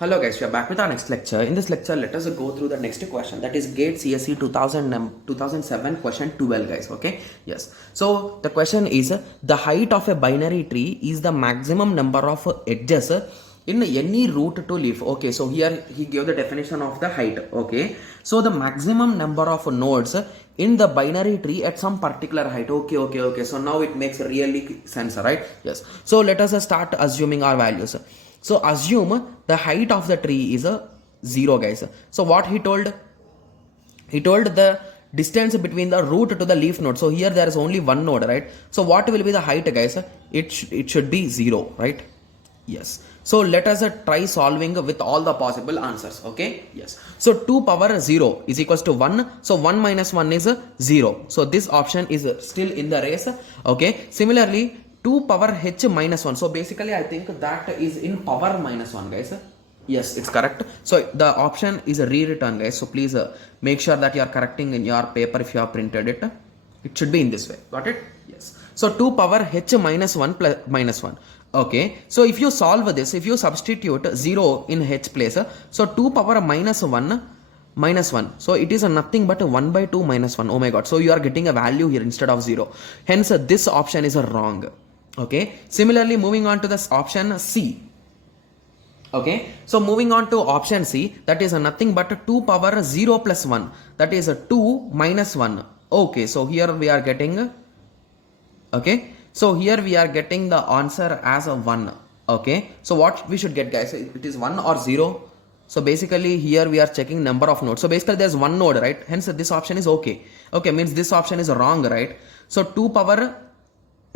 Hello guys, we are back with our next lecture. In this lecture, let us go through the next question, that is GATE CSE 2007 question 12 guys, okay? Yes. So the question is, the height of a binary tree is the maximum number of edges in any root to leaf. Okay, so here he gave the definition of the height, okay? So the maximum number of nodes in the binary tree at some particular height. Okay. So now it makes really sense, right? Yes. So let us start assuming our values. So assume the height of the tree is a 0 guys. So what he told? He told the distance between the root to the leaf node. So here there is only one node, right? So what will be the height guys? It should be 0, right? Yes. So let us try solving with all the possible answers, okay? Yes. So 2 power 0 is equals to 1. So 1 minus 1 is 0. So this option is still in the race, okay? Similarly, 2 power h minus 1. So basically I think that is in power minus 1 guys. Yes, it's correct. So the option is a rewritten guys. So please make sure that you are correcting in your paper if you have printed it. It should be in this way. Got it? Yes. So 2 power h minus 1 plus minus 1. Okay. So if you solve this, if you substitute 0 in h place, so 2 power minus 1 minus 1. So it is nothing but 1 by 2 minus 1. Oh my god. So you are getting a value here instead of 0. Hence this option is wrong. Okay. Similarly, moving on to this option C. Okay. So moving on to option C, that is nothing but 2 power 0 plus 1. That is 2 minus 1. Okay. So here we are getting, okay. So here we are getting the answer as a 1. Okay. So what we should get guys, it is 1 or 0. So basically here we are checking number of nodes. So basically there's one node, right? Hence this option is okay. Okay, means this option is wrong, right? So 2 power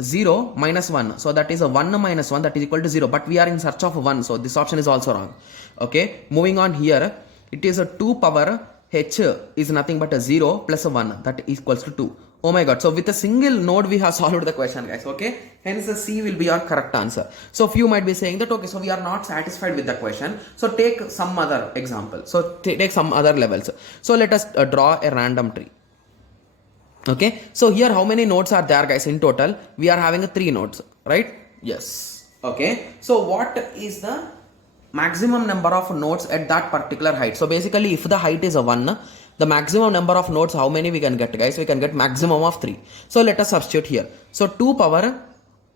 0 minus 1. So that is a 1 minus 1, that is equal to 0. But we are in search of 1. So this option is also wrong. Okay. Moving on here, it is a 2 power h is nothing but a 0 plus a 1, that equals to 2. Oh my god. So with a single node we have solved the question guys. Okay. Hence the C will be your correct answer. So few might be saying that okay, so we are not satisfied with the question. So take some other example. So take some other levels. So let us draw a random tree. Okay, so here how many nodes are there guys in total? We are having 3 nodes, right? Yes. Okay, so what is the maximum number of nodes at that particular height? So basically if the height is a 1, the maximum number of nodes, how many we can get guys? We can get maximum of 3. So let us substitute here. So 2 power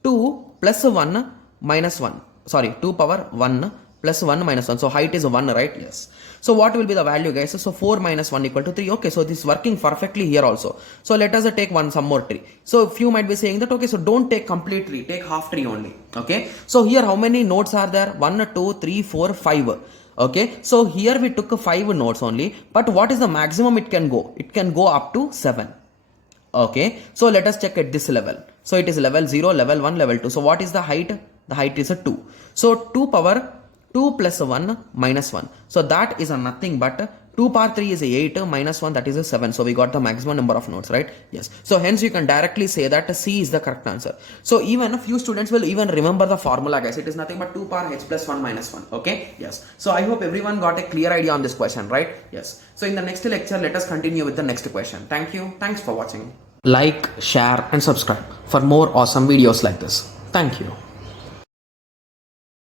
2 plus 1 minus 1. Sorry, 2 power 1 plus 1 minus 1. So height is 1, right? Yes. So what will be the value guys? So 4 minus 1 equal to 3. Okay, so this is working perfectly here also. So let us take some more tree. So few might be saying that okay, so don't take complete tree, take half tree only. Okay, so here how many nodes are there? 1, 2, 3, 4, 5. Okay, so here we took 5 nodes only, but what is the maximum it can go? It can go up to 7. Okay, so let us check at this level. So it is level 0, level 1, level 2. So what is the height? The height is a 2. So 2 power 2 plus 1 minus 1. So that is a nothing but 2 power 3 is a 8 minus 1, that is a 7. So we got the maximum number of nodes, right? Yes. So hence you can directly say that C is the correct answer. So even a few students will even remember the formula guys. It is nothing but 2 power h plus 1 minus 1. Okay. Yes. So I hope everyone got a clear idea on this question, right? Yes. So in the next lecture, let us continue with the next question. Thank you. Thanks for watching. Like, share and subscribe for more awesome videos like this. Thank you.